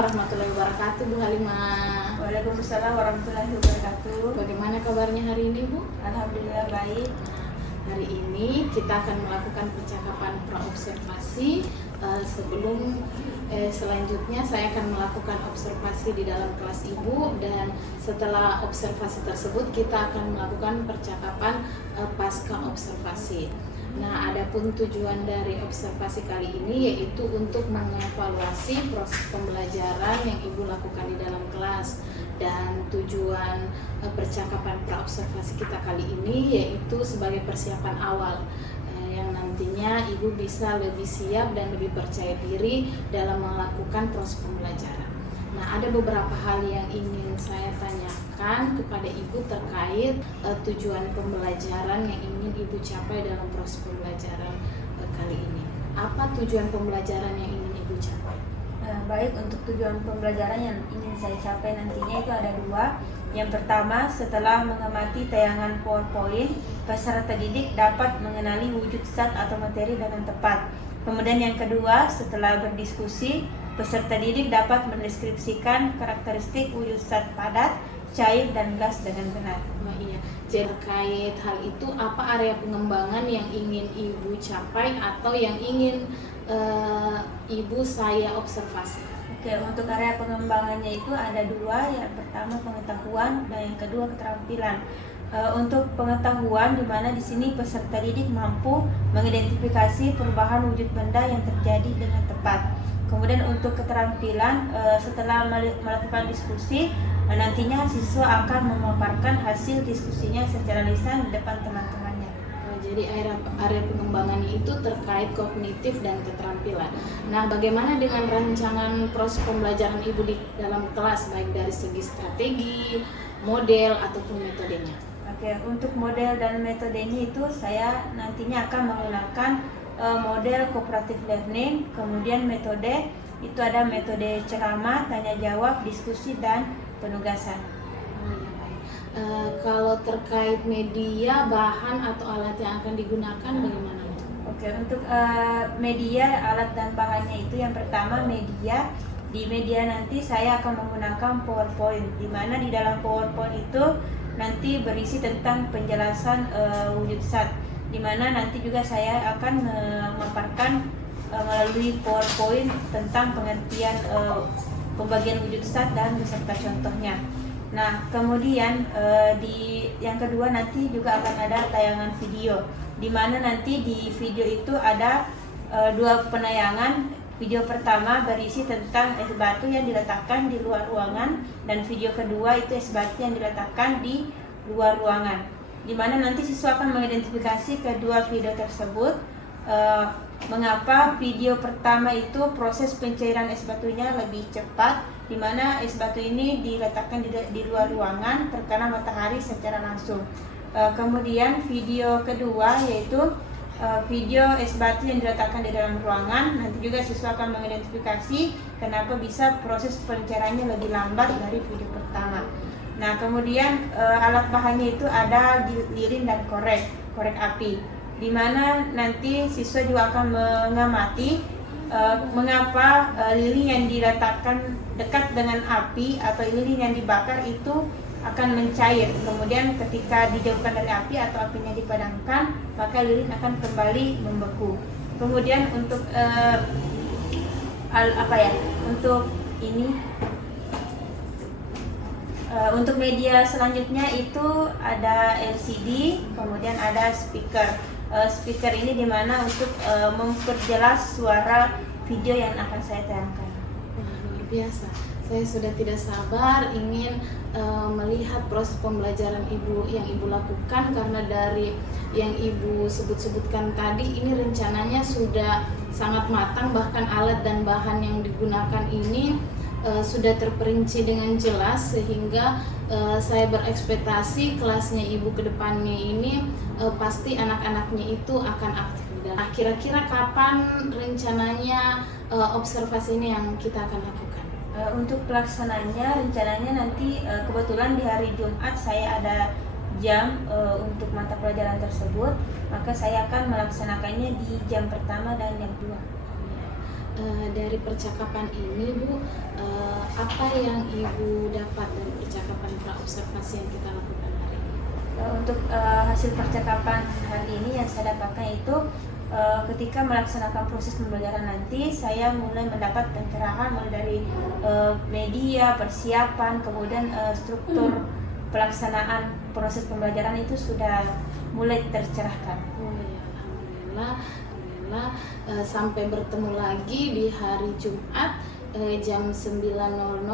warahmatullahi wabarakatuh, Bu Halimah. Waalaikumsalam warahmatullahi wabarakatuh. Bagaimana kabarnya hari ini, Bu? Alhamdulillah baik. Hari ini kita akan melakukan percakapan praobservasi. Selanjutnya saya akan melakukan observasi di dalam kelas Ibu, dan setelah observasi tersebut kita akan melakukan percakapan pasca observasi. Nah, adapun tujuan dari observasi kali ini yaitu untuk mengevaluasi proses pembelajaran yang Ibu lakukan di dalam kelas, dan tujuan percakapan praobservasi kita kali ini yaitu sebagai persiapan awal yang nantinya Ibu bisa lebih siap dan lebih percaya diri dalam melakukan proses pembelajaran. Nah, ada beberapa hal yang ingin saya tanyakan kepada Ibu terkait tujuan pembelajaran yang ingin Ibu capai dalam proses pembelajaran kali ini. Apa tujuan pembelajaran yang ingin Ibu capai? Baik, untuk tujuan pembelajaran yang ingin saya capai nantinya itu ada dua. Yang pertama, setelah mengamati tayangan PowerPoint, peserta didik dapat mengenali wujud zat atau materi dengan tepat. Kemudian yang kedua, setelah berdiskusi, peserta didik dapat mendeskripsikan karakteristik wujud zat padat, cair, dan gas dengan benar. Oh iya, jadi terkait hal itu, apa area pengembangan yang ingin Ibu capai atau yang ingin Ibu saya observasi? Oke, untuk area pengembangannya itu ada dua. Yang pertama pengetahuan dan yang kedua keterampilan. Untuk pengetahuan, di mana di sini peserta didik mampu mengidentifikasi perubahan wujud benda yang terjadi dengan tepat. Kemudian untuk keterampilan, setelah melakukan diskusi, nantinya siswa akan memaparkan hasil diskusinya secara lisan di depan teman-temannya. Jadi area pengembangannya itu terkait kognitif dan keterampilan. Nah, bagaimana dengan rancangan proses pembelajaran Ibu di dalam kelas, baik dari segi strategi, model, ataupun metodenya? Oke, untuk model dan metodenya itu saya nantinya akan menggunakan model cooperative learning. Kemudian metode itu ada metode ceramah, tanya jawab, diskusi, dan penugasan. Kalau terkait media, bahan atau alat yang akan digunakan bagaimana? Oke, untuk media, alat dan bahannya itu yang pertama media. Di media nanti saya akan menggunakan PowerPoint, di mana di dalam PowerPoint itu nanti berisi tentang penjelasan wujud zat, di mana nanti juga saya akan memaparkan melalui PowerPoint tentang pengertian pembagian wujud zat dan beserta contohnya. Nah, kemudian di yang kedua nanti juga akan ada tayangan video, di mana nanti di video itu ada dua penayangan. Video pertama berisi tentang es batu yang diletakkan di luar ruangan, dan video kedua itu es batu yang diletakkan di luar ruangan, di mana nanti siswa akan mengidentifikasi kedua video tersebut. Mengapa video pertama itu proses pencairan es batunya lebih cepat, di mana es batu ini diletakkan di luar ruangan terkena matahari secara langsung. Kemudian video kedua yaitu video es batu yang diletakkan di dalam ruangan. Nanti juga siswa akan mengidentifikasi kenapa bisa proses pencairannya lebih lambat dari video pertama. Nah, kemudian alat bahannya itu ada lilin dan korek api, di mana nanti siswa juga akan mengamati mengapa lilin yang diletakkan dekat dengan api atau lilin yang dibakar itu akan mencair. Kemudian ketika dijauhkan dari api atau apinya dipadamkan, maka lilin akan kembali membeku. Kemudian untuk untuk media selanjutnya itu ada LCD, kemudian ada speaker. Speaker ini dimana untuk memperjelas suara video yang akan saya tayangkan. Luar biasa. Saya sudah tidak sabar ingin melihat proses pembelajaran Ibu yang Ibu lakukan, karena dari yang Ibu sebutkan tadi ini rencananya sudah sangat matang, bahkan alat dan bahan yang digunakan ini sudah terperinci dengan jelas, sehingga saya berekspektasi kelasnya Ibu ke depannya ini pasti anak-anaknya itu akan aktif. Nah, kira-kira kapan rencananya observasi ini yang kita akan lakukan? Untuk pelaksananya rencananya nanti kebetulan di hari Jumat saya ada jam untuk mata pelajaran tersebut, maka saya akan melaksanakannya di jam pertama dan jam kedua. dari percakapan ini Bu, apa yang Ibu dapat dari percakapan praobservasi yang kita lakukan hari ini? Untuk hasil percakapan hari ini yang saya dapatkan itu ketika melaksanakan proses pembelajaran nanti, saya mulai mendapat pencerahan mulai dari media, persiapan, kemudian struktur pelaksanaan proses pembelajaran itu sudah mulai tercerahkan. Oh ya, alhamdulillah, alhamdulillah. Sampai bertemu lagi di hari Jumat jam 9.00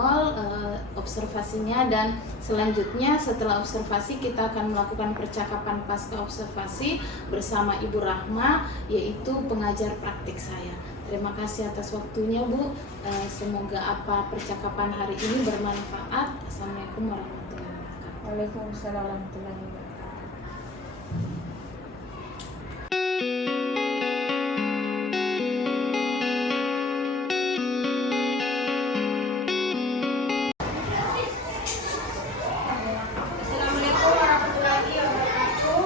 observasinya, dan selanjutnya setelah observasi kita akan melakukan percakapan pasca observasi bersama Ibu Rahma, yaitu pengajar praktik saya. Terima kasih atas waktunya Bu. Semoga apa percakapan hari ini bermanfaat. Assalamualaikum warahmatullahi wabarakatuh. Waalaikumsalam warahmatullahi wabarakatuh. Assalamualaikum warahmatullahi wabarakatuh.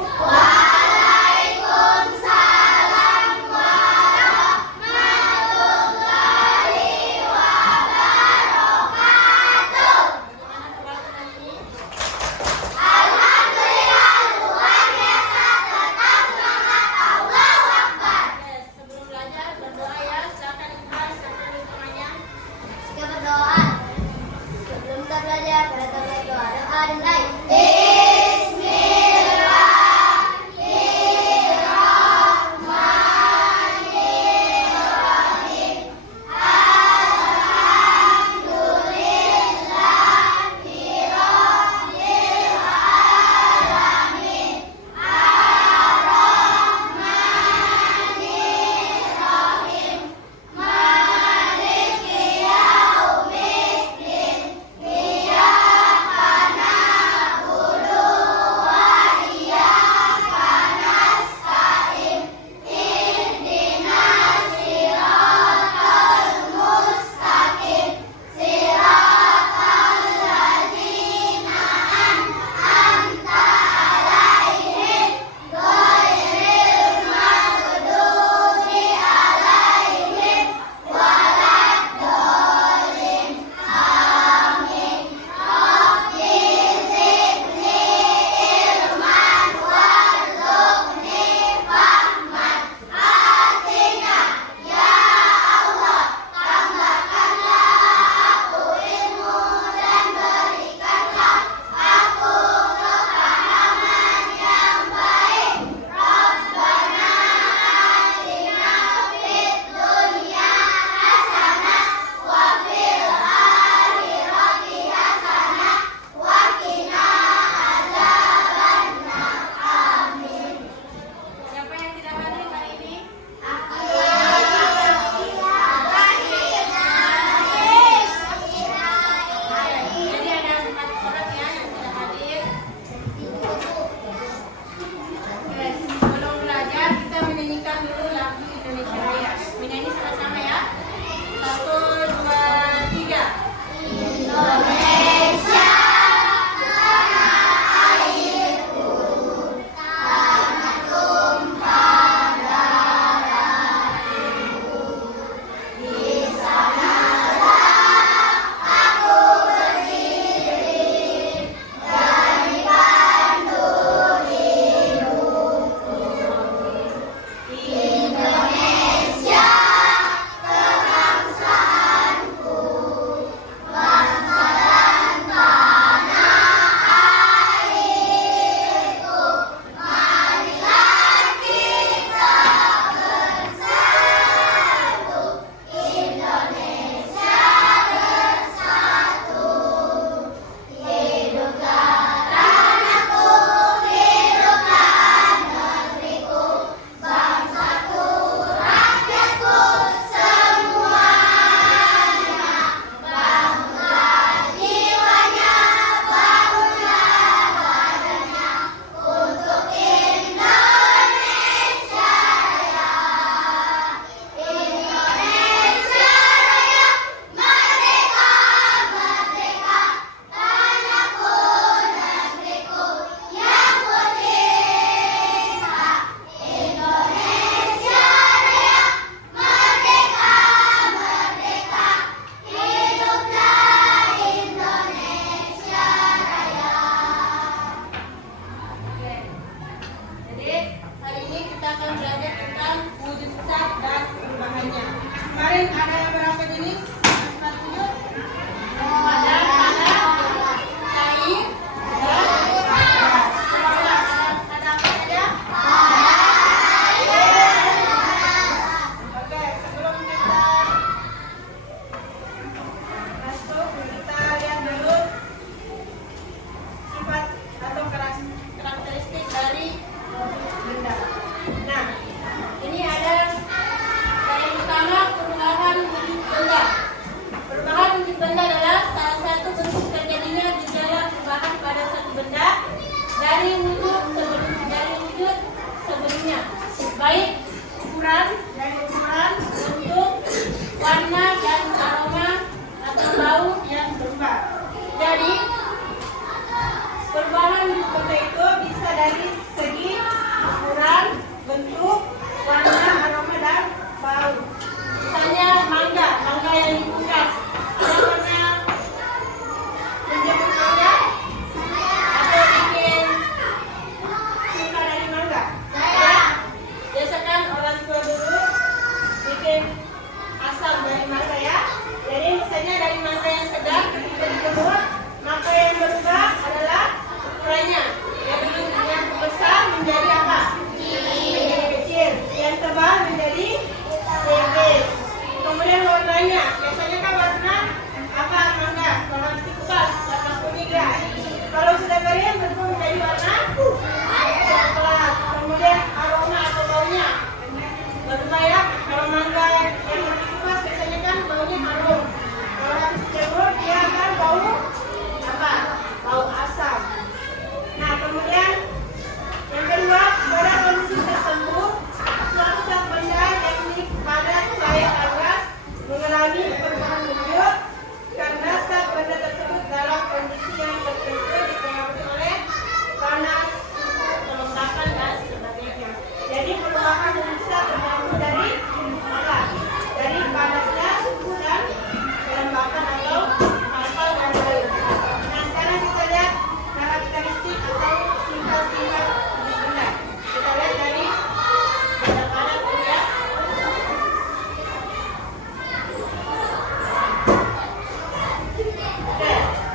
Sebelum belajar berdoa ya, silakan ikhlas, silakan hitungannya. Kita berdoa. Sebelum kita belajar, kita berdoa. Doa dimulai.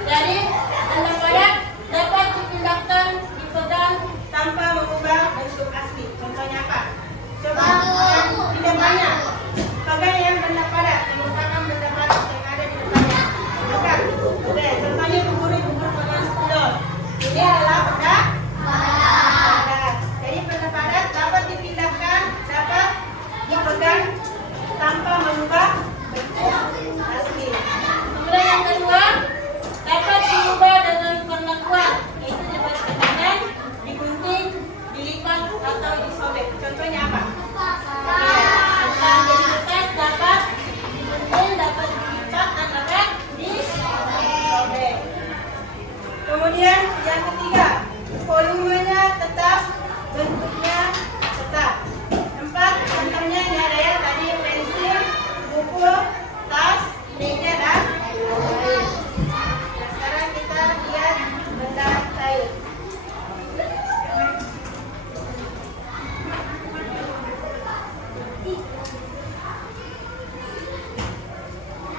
Jadi benda padat dapat dipindahkan, dipegang tanpa mengubah bentuk asli. Contohnya apa? Coba di depannya. Pegang yang benda padat, yang merupakan benda padat yang ada di depannya. Pegang. Oke, contohnya bubur pegang spidol. Ini adalah benda padat. Jadi benda padat dapat dipindahkan, dapat dipegang tanpa mengubah bentuk asli. Kemudian yang kedua, dapat diubah dengan perlakuan, yaitu dapat ditekan, digunting, dilipat atau disobek. Contohnya apa? Jadi kertas dapat digunting, dapat dilipat dan dapat disobek. Kemudian yang ketiga, volumenya tetap, bentuknya tetap. 4, contohnya ini ada ya tadi pensil, buku, tas, meja dan lain. Nah, sekarang kita lihat benda cair.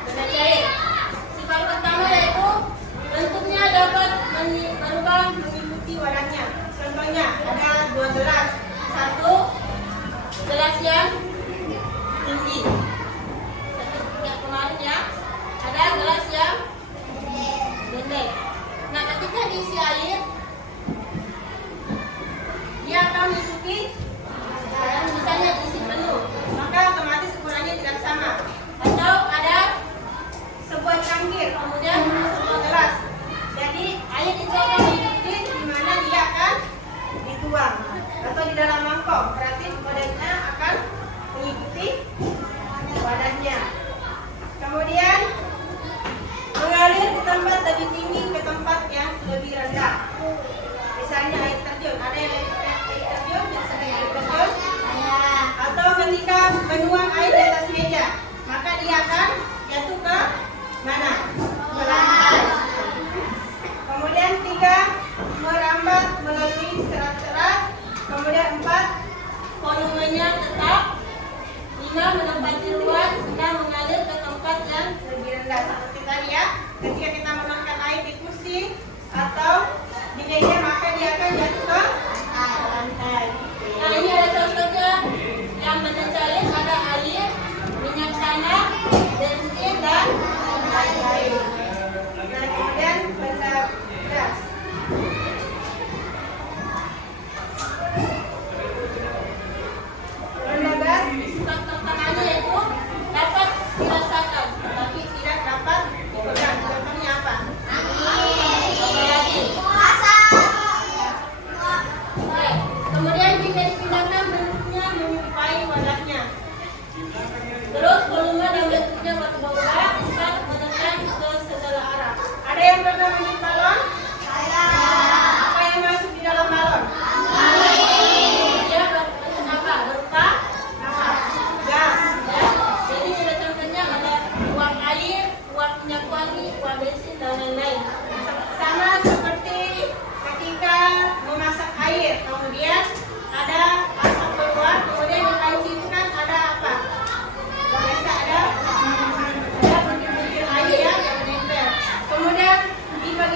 Benda cair. Sifat pertama yaitu bentuknya dapat berubah mengikuti wadahnya. Contohnya ada 2 gelas. 1 gelas yang tinggi. Yang kemarin ya, ada gelas yang pendek. Nah, ketika diisi air, dia akan mengikuti. Misalnya diisi penuh, maka otomatis ukurannya tidak sama. Atau ada sebuah cangkir, kemudian sebuah gelas. Jadi air itu akan mengikuti di mana dia akan dituang. Atau di dalam mangkok, berarti wadahnya akan mengikuti wadahnya. Kemudian mengalir di tempat lebih tinggi ke tempat yang lebih rendah. Misalnya air terjun, ada yang air terjun, yang sering air terjun. Atau ketika menuang air di atas meja, maka dia akan jatuh ke mana? Ke lantai. Kemudian 3, merambat melalui serat-serat. Kemudian 4, volumenya tetap. 5, menempati ruang, 6, mengalir ke tempat yang lebih rendah. Seperti tadi ya, ketika kita menuangkan air di kursi atau di meja, maka dia akan jatuh ke lantai. Nah, ini ada contohnya yang benda cair, ada air, minyak tanah, bensin dan lain-lain. Nah, kemudian benda gas. Benda gas, sifat pertamanya yaitu dapat dirasakan, tapi tidak dapat dipegang. Contohnya apa? Apalagi? Oke. Kemudian jika dipindahkan, bentuknya menyerupai wadahnya. Terus volume dan bentuknya berubah, bisa menekan ke segala arah. Ada yang pernah minum balon? Apa yang masuk di dalam balon? Dia berbentuk apa? Berupa gas. Ya. Jadi ada contohnya ada uap air, uap minyak wangi, uap bensin dan lain-lain. Sama seperti ketika memasak air, kemudian ada asap keluar, kemudian di panci itu kan ada apa? Biasa ada butir-butir air ya yang menempel. Kemudian di bagian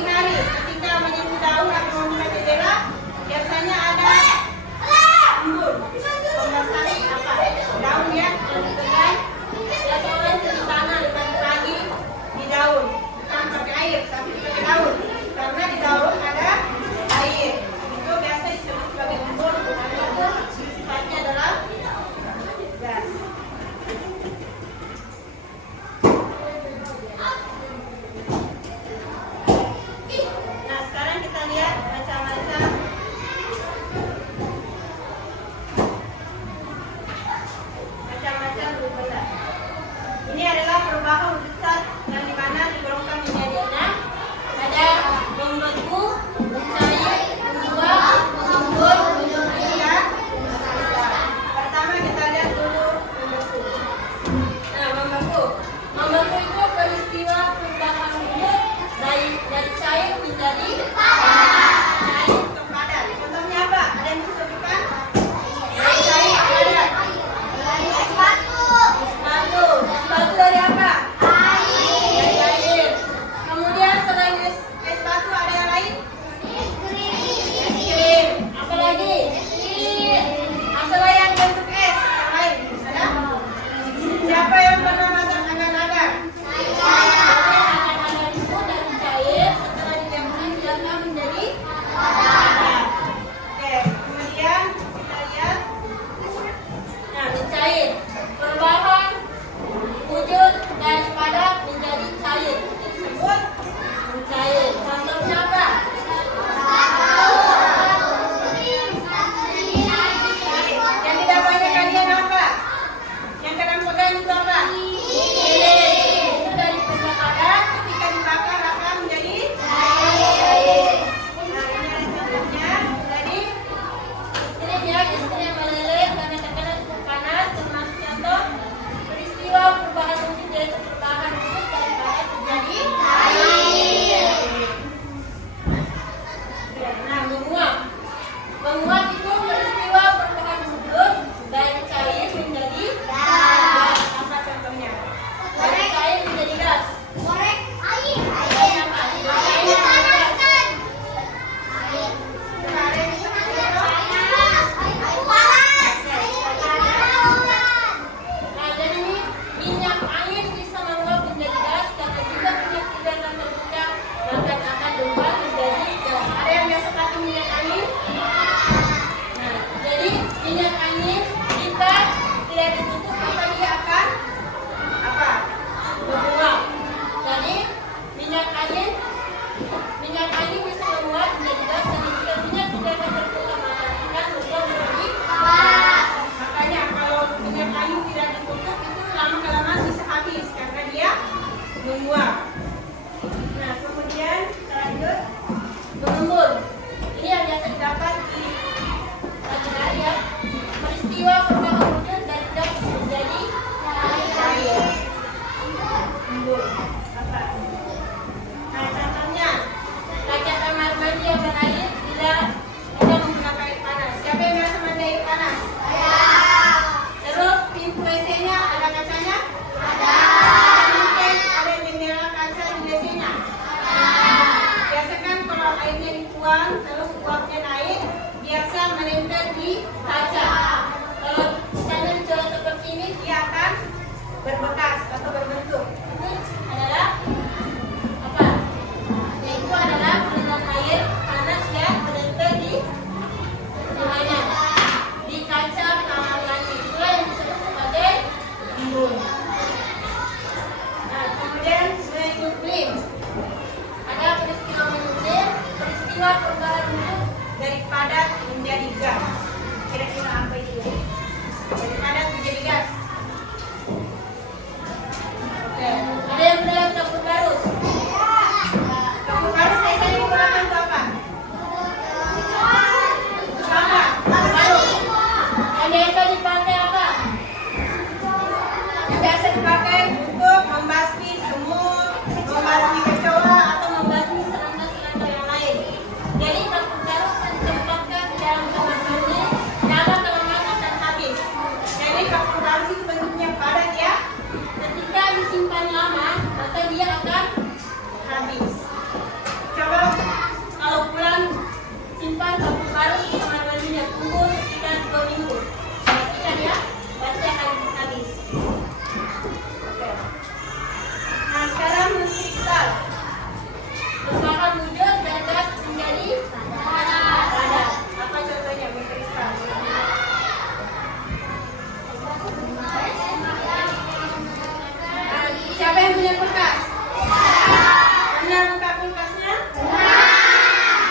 Kemudian kita lanjut mengembun. Ini yang biasa didapat di pagi hari ya. Peristiwa perkembangan wujud dari gas menjadi air. Embun. Apa? Nah, contohnya kaca kamar mandi yang berair bila kita menggunakan air panas. Siapa yang biasa mandi air panas? Terus pintu WC-nya ada kacanya? Mungkin ada jendela kaca di WC-nya? Biasakan kalau airnya dituang terus uapnya naik, biasa menempel di kaca. Kalau misalnya dicoba seperti ini, dia akan berbekas atau berbentuk. Ini adalah apa? Yaitu adalah bulunan air panas yang menempel di mana? Di kaca kamar mandi. Itulah yang disebut sebagai embun. Nah, kemudian menyublim. Ada peristiwa menyublim, peristiwa perubahan wujud dari padat menjadi gas. Kira-kira apa itu? Dari padat menjadi gas. Oke. Ada yang bilang kapur barus. Kapur barus saya digunakan untuk apa? Apa? Barus. Yang biasa dipakai apa? Yang biasa dipakai untuk membasmi semut, membasmi kecoa, atau membasmi serangga-serangga yang lain. Jadi kapur barus ditempatkan di dalam kamar mandi, lama-kelamaan akan habis. Jadi kapur barus itu bentuknya padat ya. Ketika disimpan lama, maka dia akan habis. Coba kalau pulang simpan kapur barus di kamar mandinya, tunggu sekitar 2 minggu. Perhatikan ya, pasti akan habis. Oke. Nah, sekarang mengkristal. Perubahan wujud dari gas menjadi padat. Apa contohnya mengkristal? Siapa yang punya kulkas? Benar buka kulkasnya?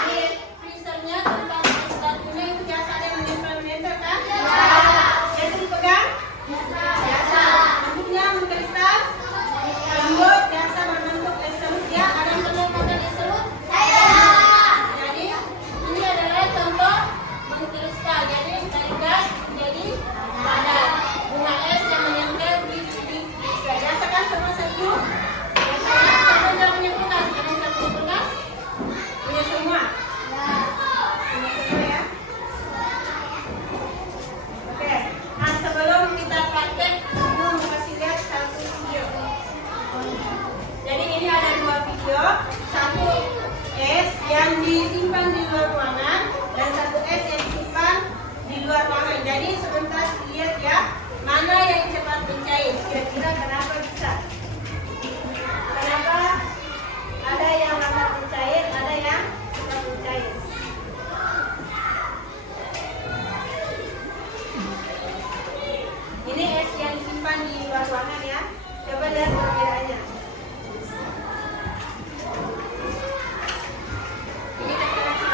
Di freezernya tempat es batunya itu biasa ada yang menempel-menempel kan? Biasa dipegang? Biasa. Bentuknya mengkristal? Lembut, biasa berbentuk es serut ya. Ada yang pernah makan es serut? Jadi ini adalah contoh mengkristal. Jadi dari gas menjadi padat. Bunga es yang menempel di freezer. Biasa kan sama senyum? Biasanya siapa yang punya kulkas? Ada yang punya kulkas? Punya semua? Punya semua ya? Oke. Nah, sebelum kita praktek, aku mau kasih lihat satu video. Jadi ini ada 2 video. Satu es yang disimpan di luar ruangan dan satu es yang disimpan di luar ruangan. Jadi sebentar lihat ya, mana yang cepat mencair. Kira-kira kenapa bisa? Kenapa ada yang lambat mencair, ada yang cepat mencair? Ini es yang disimpan di luar ruangan ya. Coba lihat perbedaannya. Ini kita kasih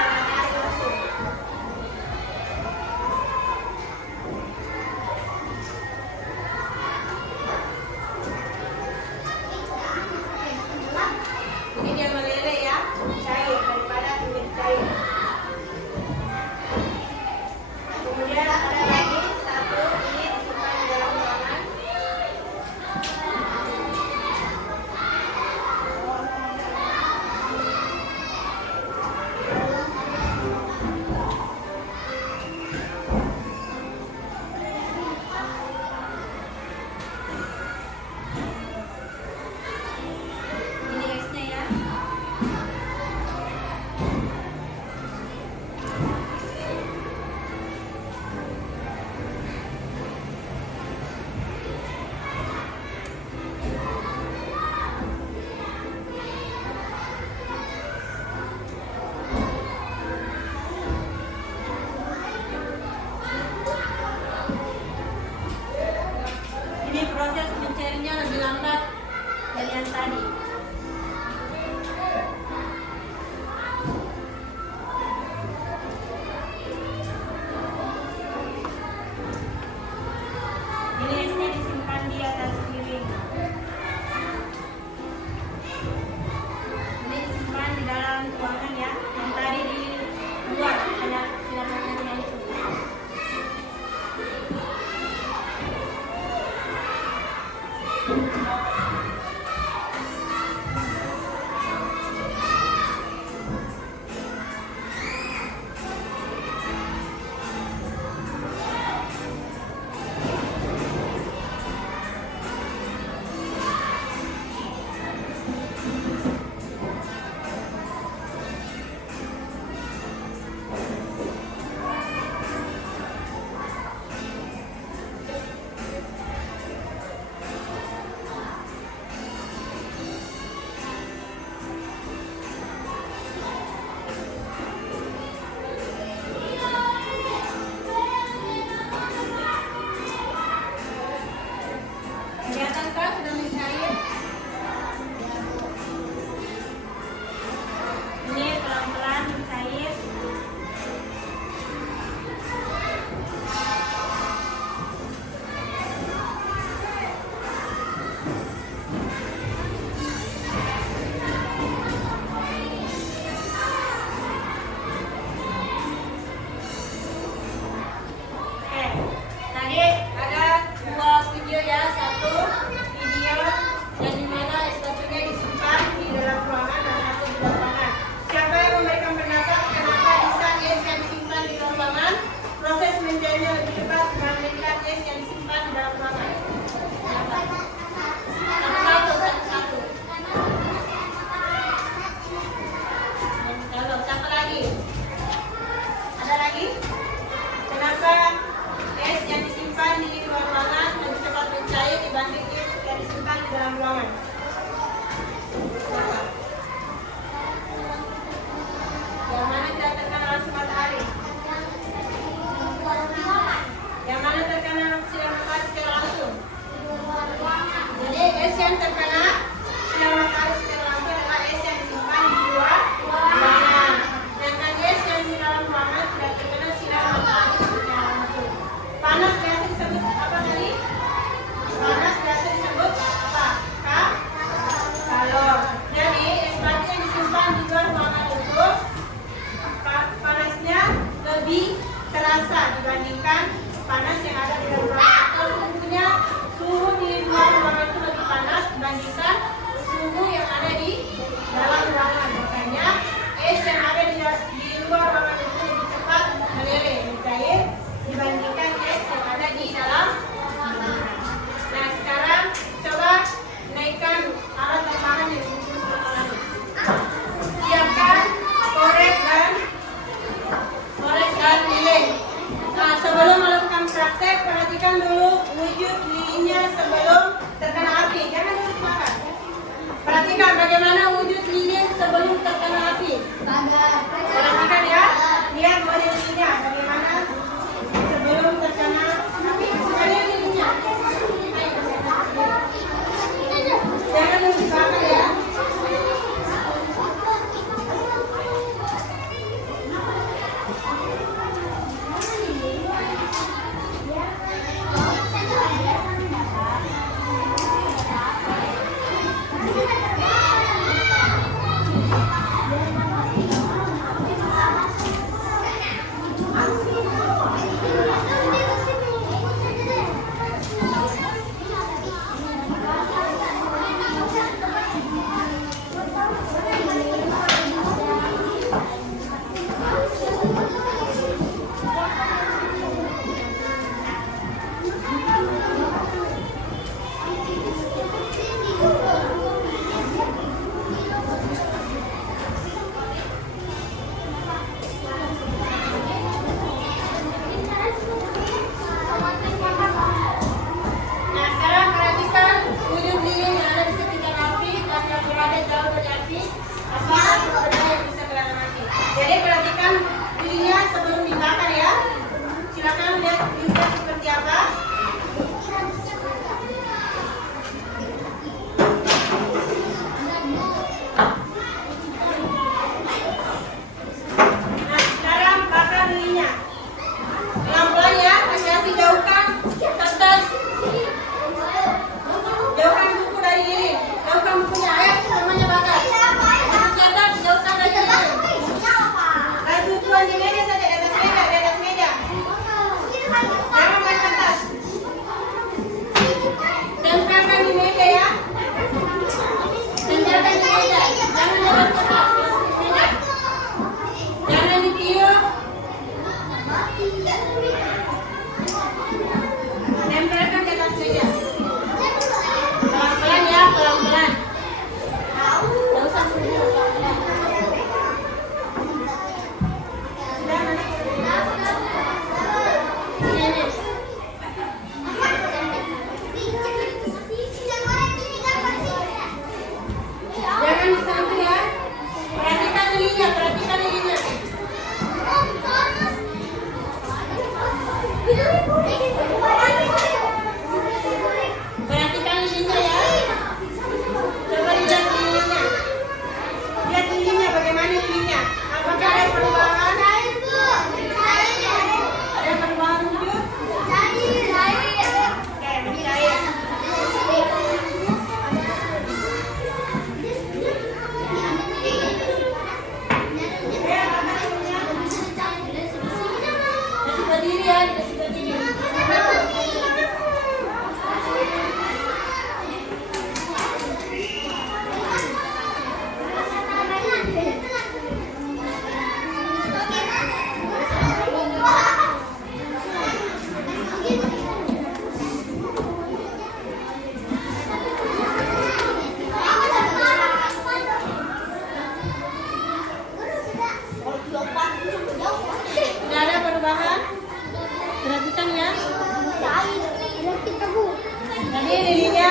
Ini lilinnya.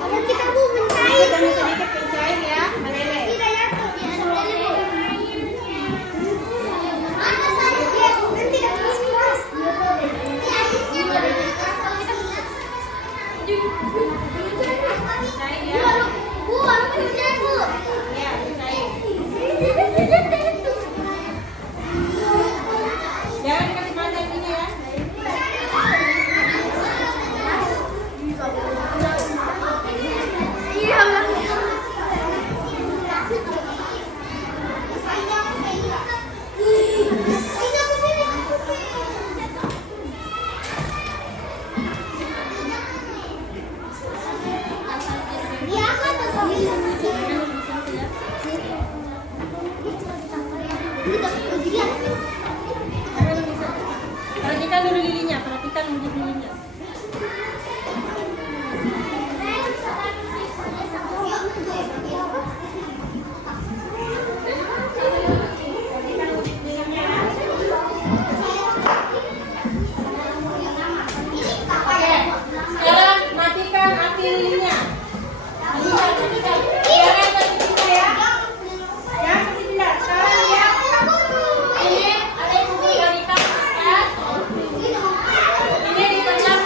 Nanti kamu mencair. Kita sedikit pencair ya, meleleh. Tidak ya, mana saya dia nanti dapat keras. Pencair ya. Bu, aku mencair bu. Ya, pencair. Jangan dikasih banyak ini ya. Perhatikan dulu lilinnya, perhatikan dulu lilinnya. Oke, sekarang matikan api lilinnya. Matikan. Jangan kasih pindah ya. Jangan kasih pindah. Sekarang ya. Ini ada yang mau dari ya. Ini dipejam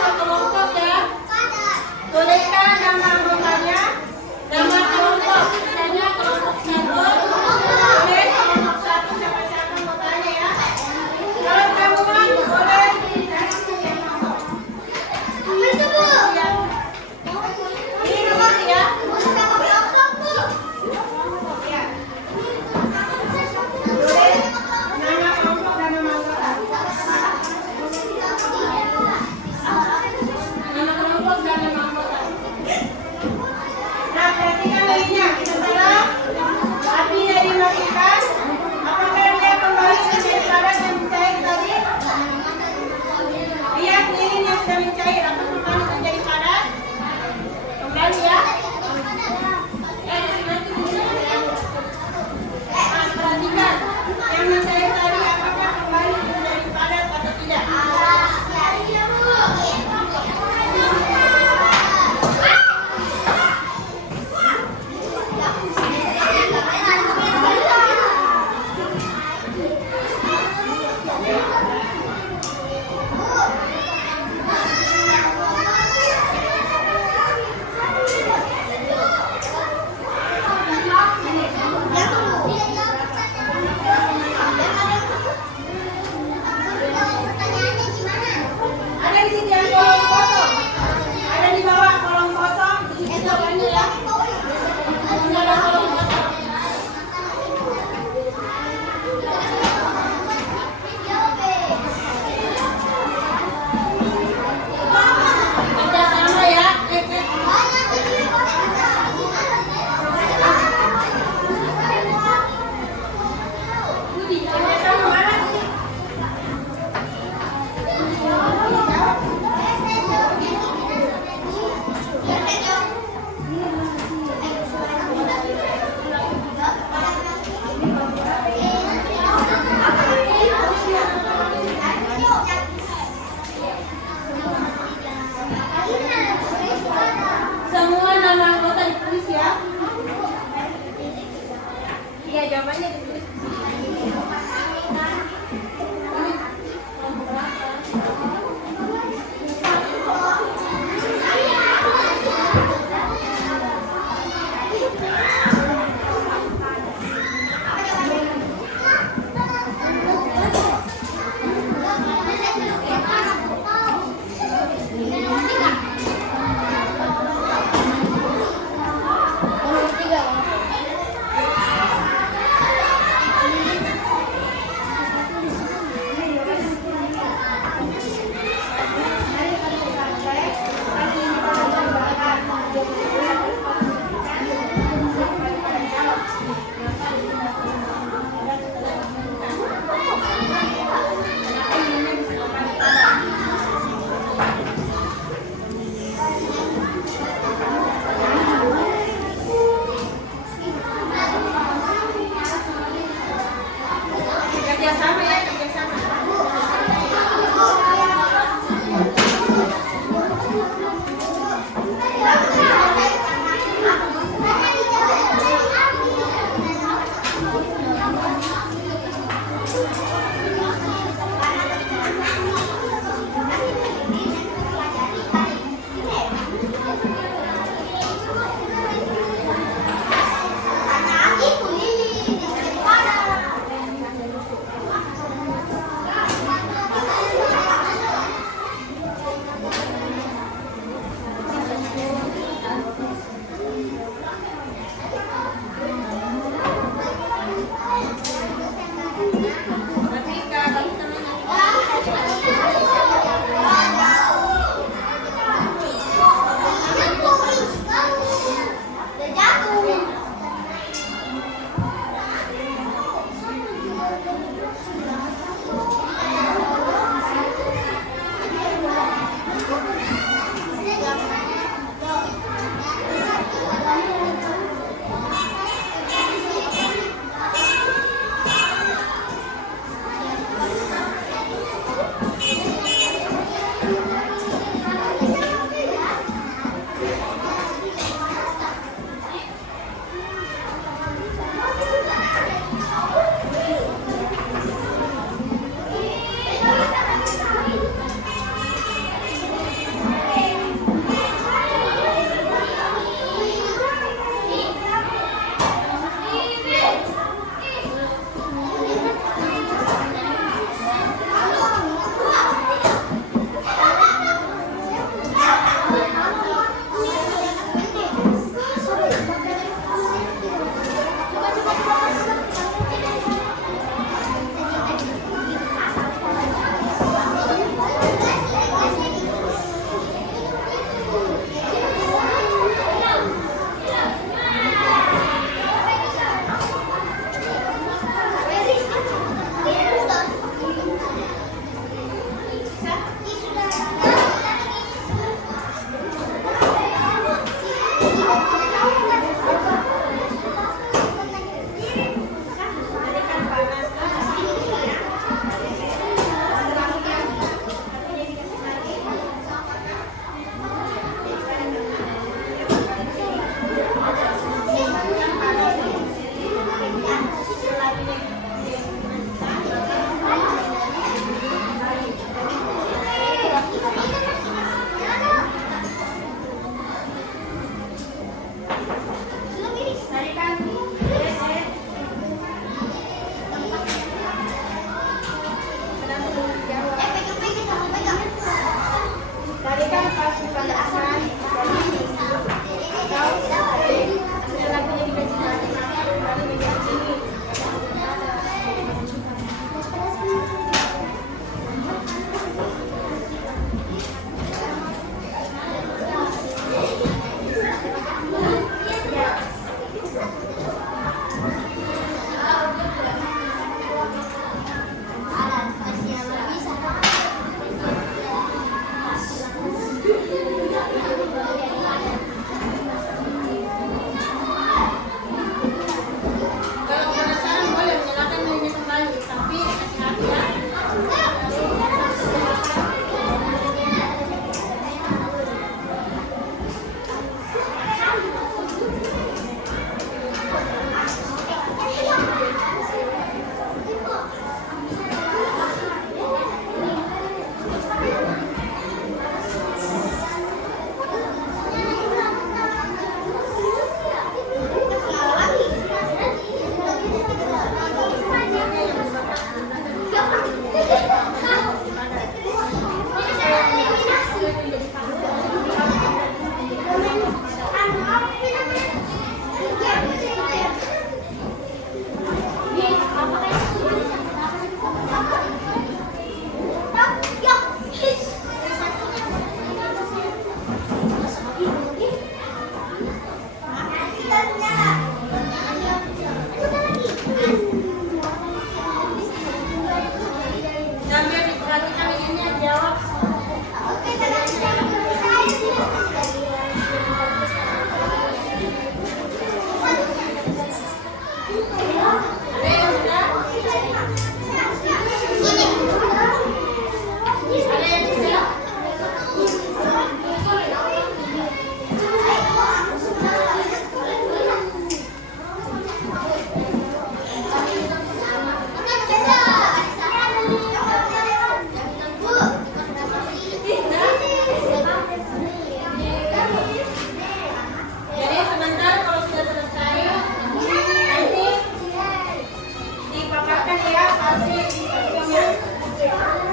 ya hasil diskusinya.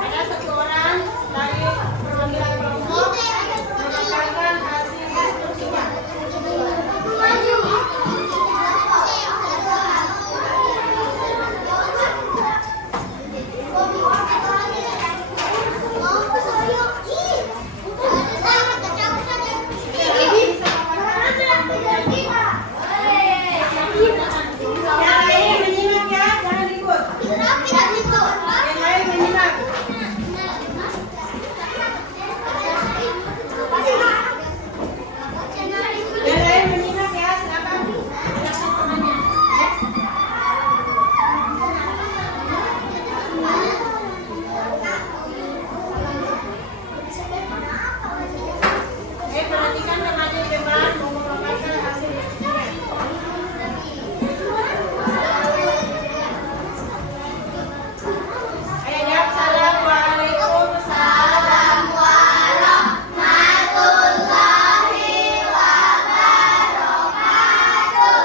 Ada satu orang dari perwakilan kelompok memaparkan hasil diskusinya. Yang lain menyimak ya, jangan ribut. Yang lain menyimak. Yang lain menyimak ya, silakan. Silakan temannya. Perhatikan temannya di depan mau memaparkan hasil diskusinya. Ayo jawab. Assalamualaikum.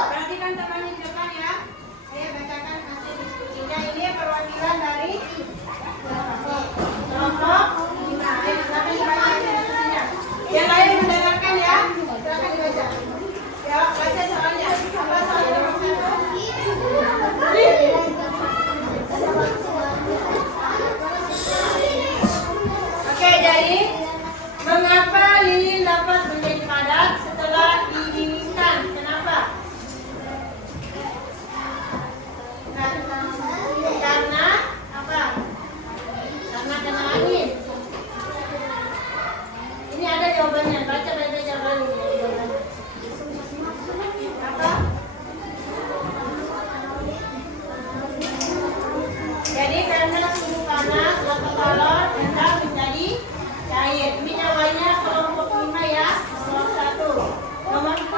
Perhatikan temannya di depan ya. Saya bacakan hasil diskusinya. Ini perwakilan dari kelompok 5. Ayo silakan dibaca hasil diskusinya. Yang lain mendengarkan ya. Silakan dibaca. Ya, baca soalnya. Apa soal nomor 1? Oke, jadi mengapa lilin dapat menjadi padat setelah didinginkan? Kenapa? Karena apa? Karena kena angin. Ini ada jawabannya. Baca baik-baik jawabannya. Apa? Jadi karena suhu panas atau kalor rendah menjadi cair. Ini jawabannya kelompok 5 ya. Nomor 1. Nomor 4.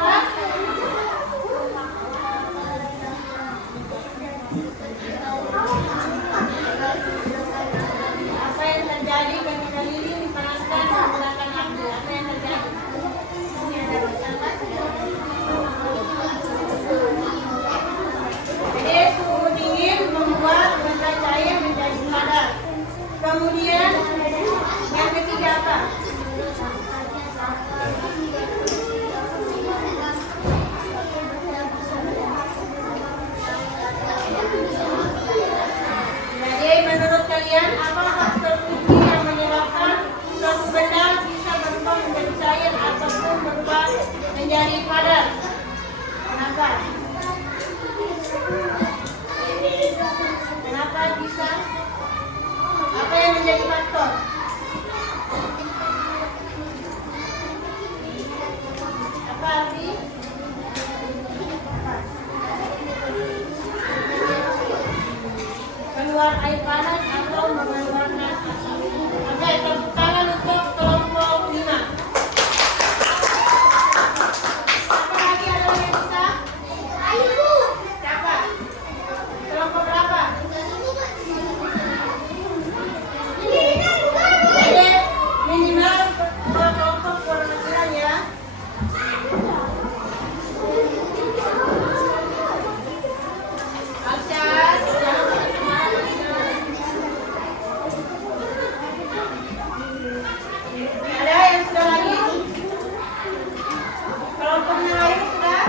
Apa yang terjadi ketika lilin dipanaskan menggunakan api? Apa yang terjadi? Ini ada bacakan. Jadi suhu dingin membuat benda cair menjadi padat. Kemudian yang ketiga apa? Jadi menurut kalian apa faktor kunci yang menyebabkan suatu benda bisa berubah menjadi cair ataupun berubah menjadi padat? Kenapa? Kenapa bisa? Apa yang menjadi faktor? Apa arti? Keluar air panas atau mengeluarkan asap. Oke, tepuk tangan untuk kelompok 5. Siapa lagi ada yang bisa? Siapa? Kelompok berapa? Jadi minimal dua kelompok perwakilan ya. Alsyad, ada yang sudah lagi? Kelompok yang lain sudah?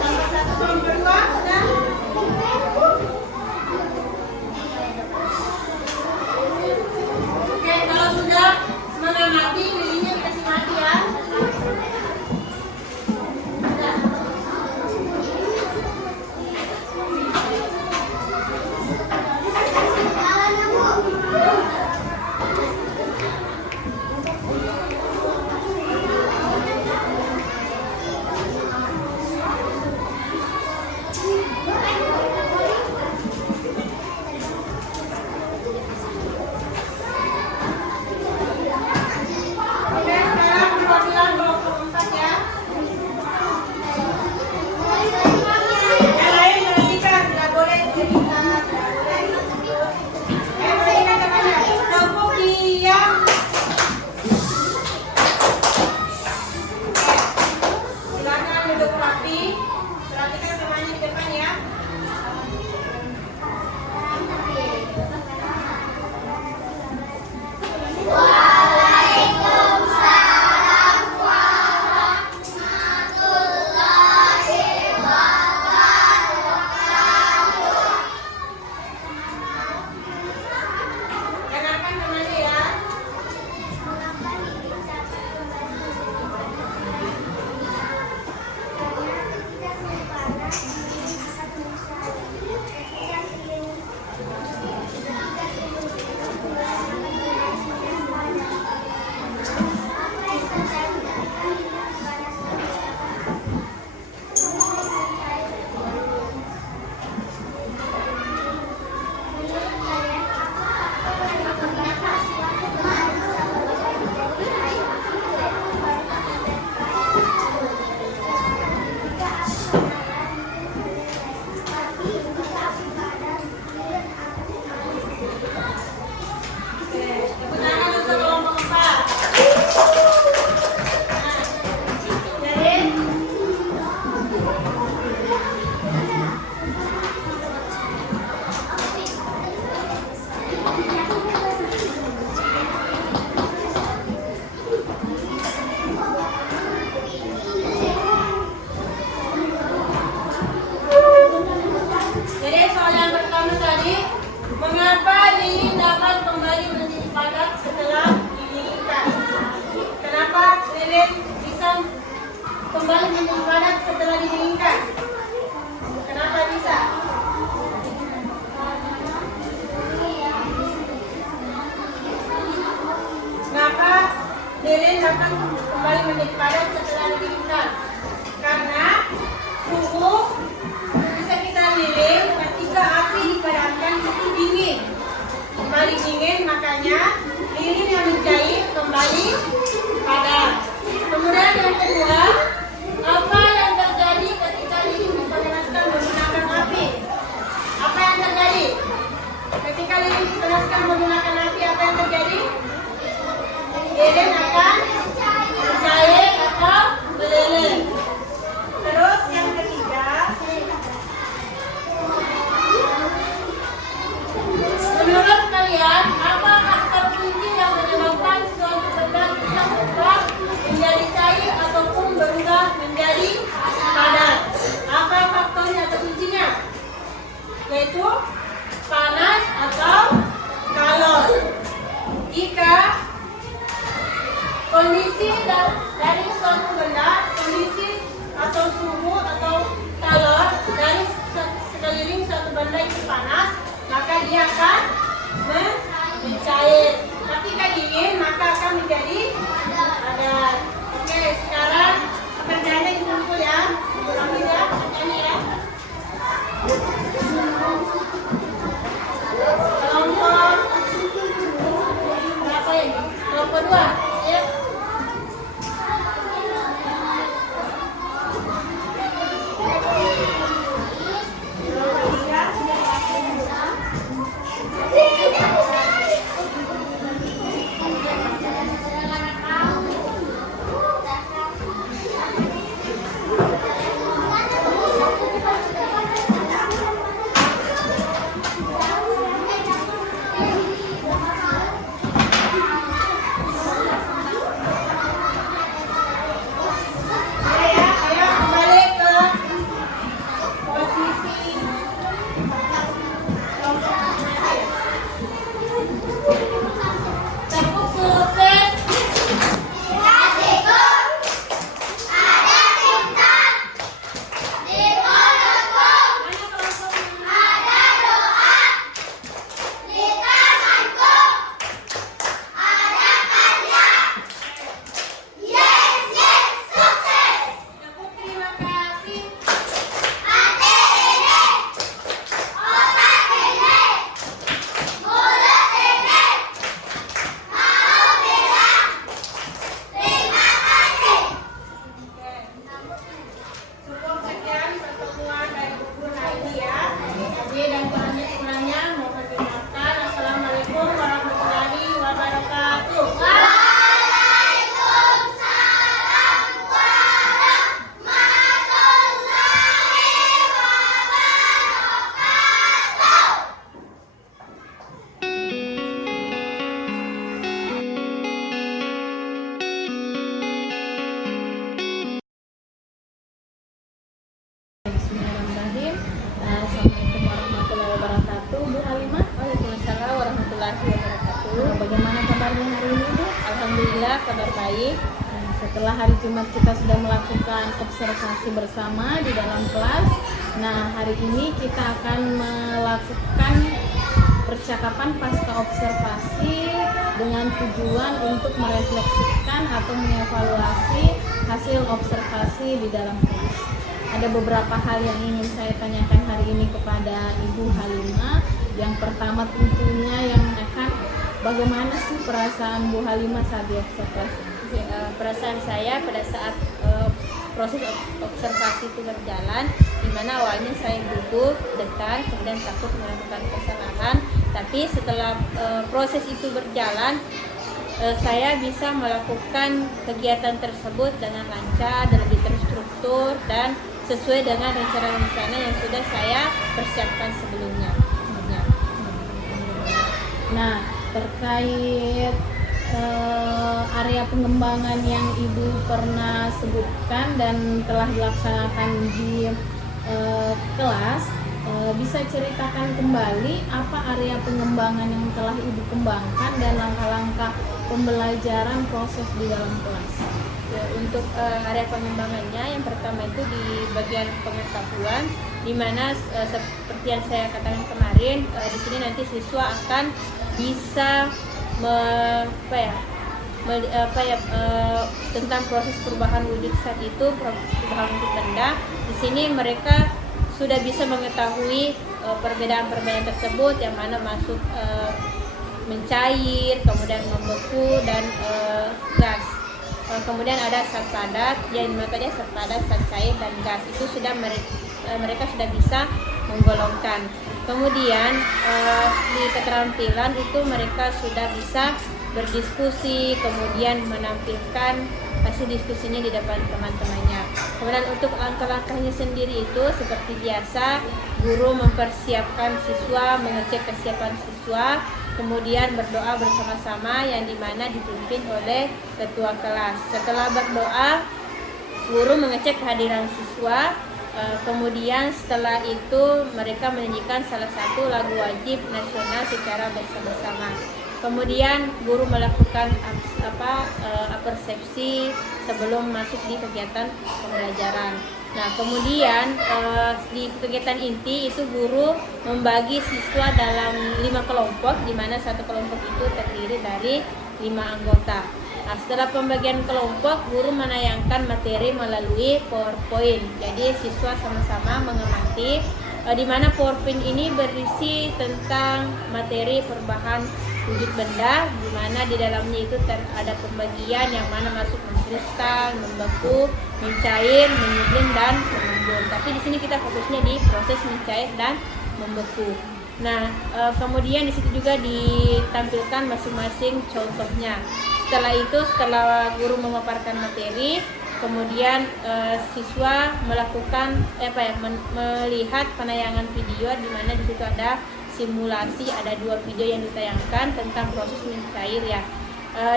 Kelompok 1 kelompok 2 sudah? Mengapa lilin dapat kembali menjadi padat setelah didinginkan? Kenapa lilin bisa kembali menjadi padat setelah didinginkan? Kenapa bisa? Kenapa lilin dapat kembali menjadi padat setelah didinginkan? Karena suhu bisa kita lilin ketika api dipadamkan itu dingin, kembali dingin, makanya lilin yang dijahit kembali padat. Kemudian yang kedua, apa yang terjadi ketika lilin dipanaskan menggunakan api? Apa yang terjadi? Ketika lilin dipanaskan menggunakan api, apa yang terjadi? Lilin akan mencair atau meleleh. Terus yang ketiga, menurut kalian apa faktor kunci yang menyebabkan suatu benda bisa berubah menjadi cair ataupun berubah menjadi padat? Apa faktornya atau kuncinya? Yaitu panas atau kalor. Jika kondisi dari suatu benda, kondisi atau suhu atau kalor dari sekeliling suatu benda itu panas, maka dia akan mencair. Ketika dingin, maka akan menjadi padat. Oke, sekarang pekerjaannya dikumpul ya. Ambil ya, pekerjaannya ya. Kelompok berapa ini? Kelompok 2. Ya. Bismillahirrahmanirrahim. Assalamualaikum warahmatullahi wabarakatuh. Bu Halimah. Waalaikumsalam warahmatullahi wabarakatuh. Bagaimana kabarnya hari ini, Bu? Alhamdulillah kabar baik. Setelah hari Jumat kita sudah melakukan observasi bersama di dalam kelas. Nah, hari ini kita akan melakukan percakapan pasca observasi dengan tujuan untuk merefleksikan atau mengevaluasi hasil observasi di dalam kelas. Ada beberapa hal yang ingin saya tanyakan hari ini kepada Ibu Halimah. Yang pertama tentunya yang akan bagaimana sih perasaan Bu Halimah saat diobservasi? Perasaan saya pada saat proses observasi itu berjalan, di mana awalnya saya gugup, degan, kemudian takut melakukan kesalahan. Tapi setelah proses itu berjalan, saya bisa melakukan kegiatan tersebut dengan lancar dan lebih terstruktur dan sesuai dengan rencana-rencana yang sudah saya persiapkan sebelumnya. Nah, terkait area pengembangan yang Ibu pernah sebutkan dan telah dilaksanakan di kelas, Bisa ceritakan kembali apa area pengembangan yang telah Ibu kembangkan dan langkah-langkah pembelajaran proses di dalam kelas? Ya, untuk area pengembangannya yang pertama itu di bagian pengetahuan, di mana seperti yang saya katakan kemarin, di sini nanti siswa akan bisa tentang proses perubahan wujud saat itu, perubahan wujud benda. Di sini mereka sudah bisa mengetahui perbedaan-perbedaan tersebut, yang mana masuk mencair, kemudian membeku, dan gas. Kemudian ada zat padat, yang tadi zat padat, zat cair, dan gas. Itu sudah mereka sudah bisa menggolongkan. Kemudian di keterampilan itu mereka sudah bisa berdiskusi, kemudian menampilkan hasil diskusinya di depan teman-temannya. Kemudian untuk langkah-langkahnya sendiri itu seperti biasa, guru mempersiapkan siswa, mengecek kesiapan siswa, kemudian berdoa bersama-sama yang dimana dipimpin oleh ketua kelas. Setelah berdoa, guru mengecek kehadiran siswa. Kemudian setelah itu mereka menyanyikan salah satu lagu wajib nasional secara bersama-sama. Kemudian guru melakukan persepsi sebelum masuk di kegiatan pembelajaran. Nah, kemudian di kegiatan inti itu guru membagi siswa dalam 5 kelompok, di mana satu kelompok itu terdiri dari 5 anggota. Nah, setelah pembagian kelompok, guru menayangkan materi melalui PowerPoint. Jadi siswa sama-sama mengamati, di mana PowerPoint ini berisi tentang materi perubahan wujud benda, di mana di dalamnya itu ada pembagian yang mana masuk mengkristal, membeku, mencair, menyublim, dan mengembun. Tapi di sini kita fokusnya di proses mencair dan membeku. Nah, kemudian di situ juga ditampilkan masing-masing contohnya. Setelah itu, setelah guru memaparkan materi, kemudian siswa melakukan melihat penayangan video, di mana di situ ada simulasi, ada 2 video yang ditayangkan tentang proses mencair ya.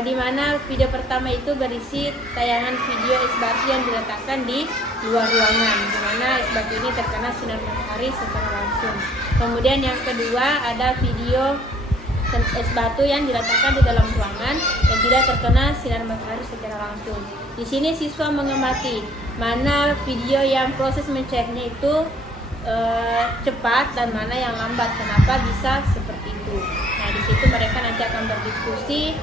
Di mana video pertama itu berisi tayangan video es batu yang diletakkan di luar ruangan, di mana es batu ini terkena sinar matahari secara langsung. Kemudian yang kedua ada video es batu yang diletakkan di dalam ruangan dan tidak terkena sinar matahari secara langsung. Di sini siswa mengamati mana video yang proses mencairnya itu cepat dan mana yang lambat. Kenapa bisa seperti itu? Nah, di situ mereka nanti akan berdiskusi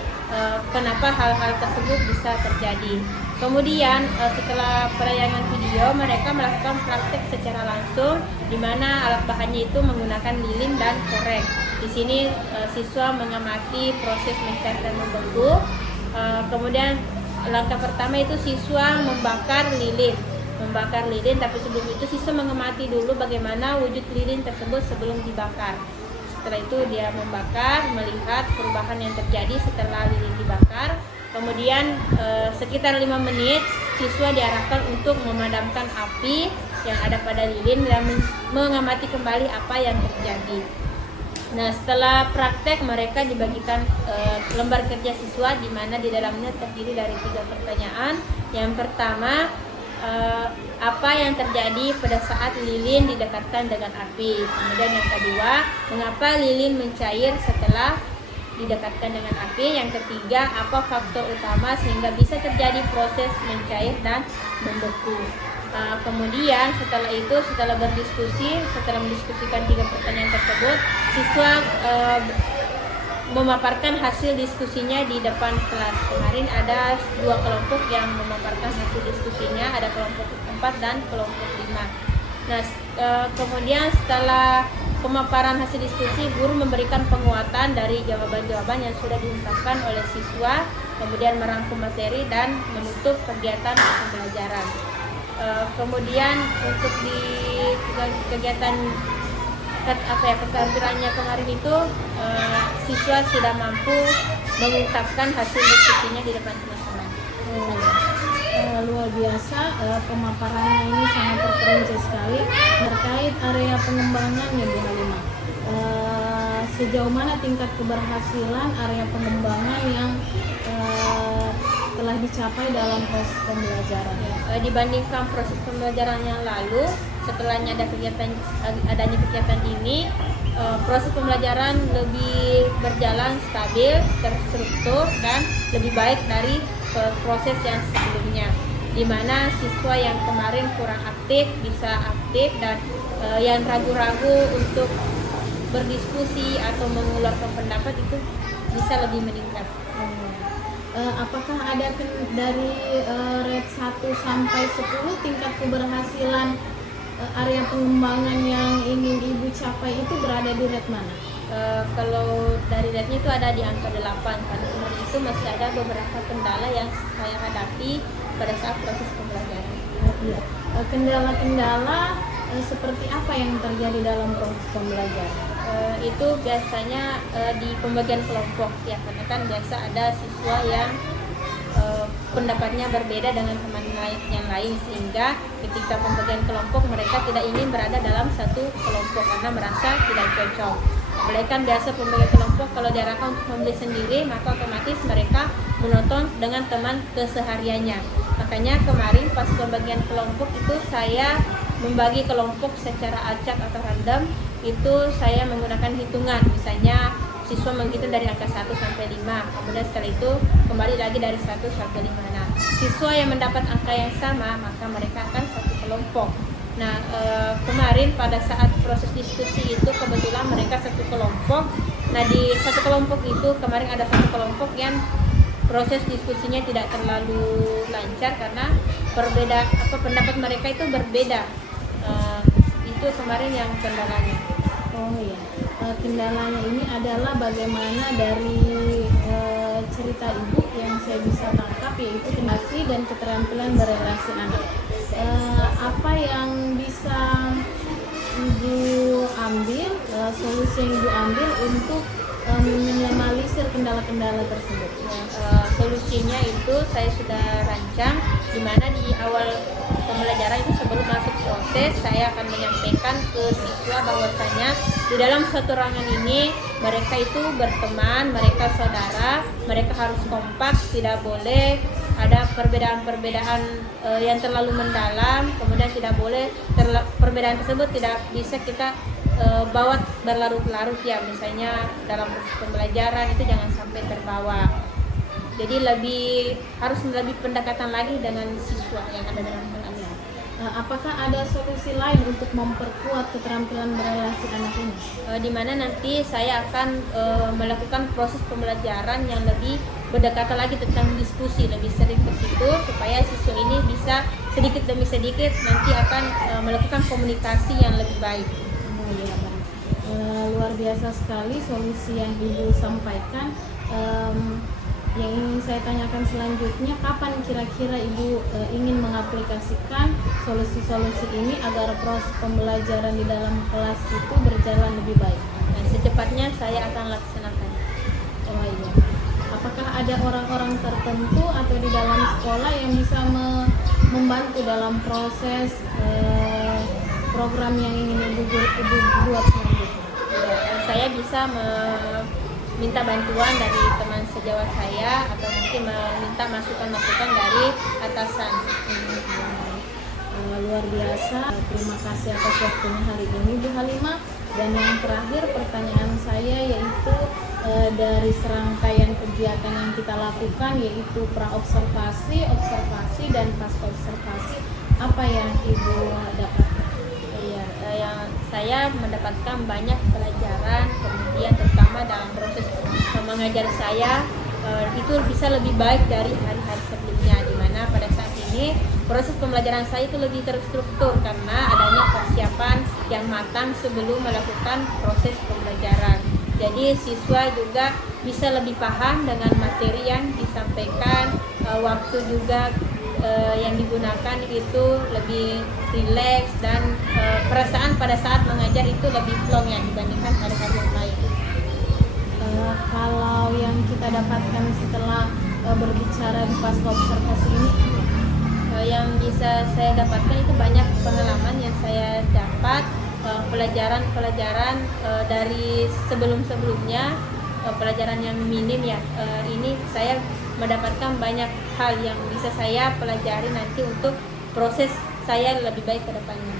kenapa hal-hal tersebut bisa terjadi. Kemudian setelah penayangan video, mereka melakukan praktek secara langsung, di mana alat bahannya itu menggunakan lilin dan korek. Di sini siswa mengamati proses mencair dan membeku. Kemudian langkah pertama itu siswa membakar lilin, tapi sebelum itu siswa mengamati dulu bagaimana wujud lilin tersebut sebelum dibakar. Setelah itu dia membakar, melihat perubahan yang terjadi setelah lilin dibakar. Kemudian sekitar 5 menit siswa diarahkan untuk memadamkan api yang ada pada lilin dan mengamati kembali apa yang terjadi. Nah, setelah praktek mereka dibagikan lembar kerja siswa, di mana di dalamnya terdiri dari 3 pertanyaan. Yang pertama, apa yang terjadi pada saat lilin didekatkan dengan api. Kemudian yang kedua, mengapa lilin mencair setelah didekatkan dengan api. Yang ketiga, apa faktor utama sehingga bisa terjadi proses mencair dan membeku. Kemudian setelah berdiskusi, setelah mendiskusikan 3 pertanyaan tersebut, siswa memaparkan hasil diskusinya di depan kelas. Kemarin ada 2 kelompok yang memaparkan hasil diskusinya, ada kelompok 4 dan kelompok 5. Nah, kemudian setelah pemaparan hasil diskusi, guru memberikan penguatan dari jawaban-jawaban yang sudah diungkapkan oleh siswa, kemudian merangkum materi dan menutup kegiatan pembelajaran. Kemudian untuk di kegiatan keterampilannya kemarin itu siswa sudah mampu mengungkapkan hasil diskusinya di depan teman-teman. Luar biasa, pemaparannya ini sangat terperinci sekali terkait area pengembangannya, Bu Halimah. Sejauh mana tingkat keberhasilan area pengembangan yang telah dicapai dalam proses pembelajaran? Dibandingkan proses pembelajaran yang lalu, setelahnya adanya kegiatan ini, proses pembelajaran lebih berjalan stabil, terstruktur, dan lebih baik dari proses yang sebelumnya, di mana siswa yang kemarin kurang aktif bisa aktif, dan yang ragu-ragu untuk berdiskusi atau mengeluarkan pendapat itu bisa lebih meningkat. Apakah ada dari rate 1 sampai 10 tingkat keberhasilan area pengembangan yang ingin Ibu capai itu berada di rate mana? Kalau dari rate-nya itu ada di angka 8, karena kemarin itu masih ada beberapa kendala yang saya hadapi pada saat proses pembelajaran. Iya. Kendala-kendala seperti apa yang terjadi dalam proses pembelajaran? Itu biasanya di pembagian kelompok ya, karena kan biasa ada siswa yang pendapatnya berbeda dengan teman yang lain, sehingga ketika pembagian kelompok mereka tidak ingin berada dalam satu kelompok karena merasa tidak cocok. Apalagi kan biasa pembagian kelompok kalau diarahkan untuk membeli sendiri, maka otomatis mereka menonton dengan teman kesehariannya. Makanya kemarin pas pembagian kelompok itu saya membagi kelompok secara acak atau random. Itu saya menggunakan hitungan, misalnya siswa menghitung dari angka 1 sampai 5, kemudian setelah itu kembali lagi dari 1 sampai 5. Nah, siswa yang mendapat angka yang sama maka mereka akan satu kelompok. Nah, kemarin pada saat proses diskusi itu kebetulan mereka satu kelompok. Nah, di satu kelompok itu kemarin ada satu kelompok yang proses diskusinya tidak terlalu lancar karena pendapat mereka itu berbeda. Itu kemarin yang kendalanya. Oh iya, kendalanya ini adalah bagaimana dari cerita Ibu yang saya bisa tangkap, yaitu komunikasi dan keterampilan berrelasi anak. Apa yang bisa Ibu ambil, solusi yang Ibu ambil untuk meminimalisir kendala-kendala tersebut? Solusinya itu saya sudah rancang, di mana di awal pembelajaran itu sebelum masuk proses saya akan menyampaikan ke siswa bahwasanya di dalam satu ruangan ini mereka itu berteman, mereka saudara, mereka harus kompak, tidak boleh ada perbedaan-perbedaan yang terlalu mendalam, kemudian tidak boleh perbedaan tersebut tidak bisa kita bawa berlarut-larut ya, misalnya dalam proses pembelajaran itu jangan sampai terbawa. Jadi harus lebih pendekatan lagi dengan siswa yang ada dalam kelas. Apakah ada solusi lain untuk memperkuat keterampilan berrelasi anak ini? Di mana nanti saya akan melakukan proses pembelajaran yang lebih berdekatan lagi tentang diskusi, lebih sering ke situ supaya siswa ini bisa sedikit demi sedikit nanti akan melakukan komunikasi yang lebih baik. Oh iya, baik. Luar biasa sekali solusi yang Ibu sampaikan. Yang ingin saya tanyakan selanjutnya, kapan kira-kira Ibu ingin mengaplikasikan solusi-solusi ini agar proses pembelajaran di dalam kelas itu berjalan lebih baik? Nah, secepatnya saya akan laksanakan. Oh iya. Apakah ada orang-orang tertentu atau di dalam sekolah yang bisa membantu dalam proses program yang ingin Ibu buat selanjutnya? Ya, saya bisa minta bantuan dari teman sejawat saya atau mungkin meminta masukan-masukan dari atasan. Luar biasa. Terima kasih atas waktunya hari ini Bu Halimah. Dan yang terakhir pertanyaan saya yaitu dari serangkaian kegiatan yang kita lakukan, yaitu praobservasi, observasi, dan pasca observasi, apa yang Ibu dapatkan? Yang saya mendapatkan banyak pelajaran, kemudian terutama dalam proses mengajar saya itu bisa lebih baik dari hari-hari sebelumnya, di mana pada saat ini proses pembelajaran saya itu lebih terstruktur karena adanya persiapan yang matang sebelum melakukan proses pembelajaran. Jadi siswa juga bisa lebih paham dengan materi yang disampaikan, waktu juga yang digunakan itu lebih rileks, dan perasaan pada saat mengajar itu lebih plong ya dibandingkan hari-hari yang lain. Kalau yang kita dapatkan setelah berbicara di pasca observasi ini, yang bisa saya dapatkan itu banyak pengalaman yang saya dapat, pelajaran-pelajaran dari sebelum-sebelumnya, pelajaran yang minim ya, ini saya mendapatkan banyak hal yang bisa saya pelajari nanti untuk proses saya lebih baik ke depannya.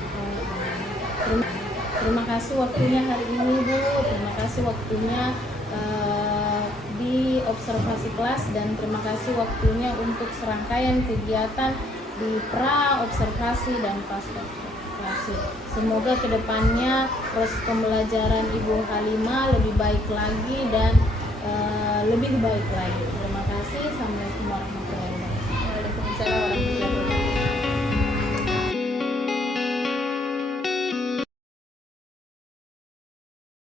Terima kasih waktunya hari ini Bu, terima kasih waktunya di observasi kelas, dan terima kasih waktunya untuk serangkaian kegiatan di pra observasi dan pasca observasi. Semoga kedepannya proses pembelajaran Ibu Halimah lebih baik lagi dan lebih baik lagi. Terima kasih. Assalamualaikum warahmatullahi wabarakatuh.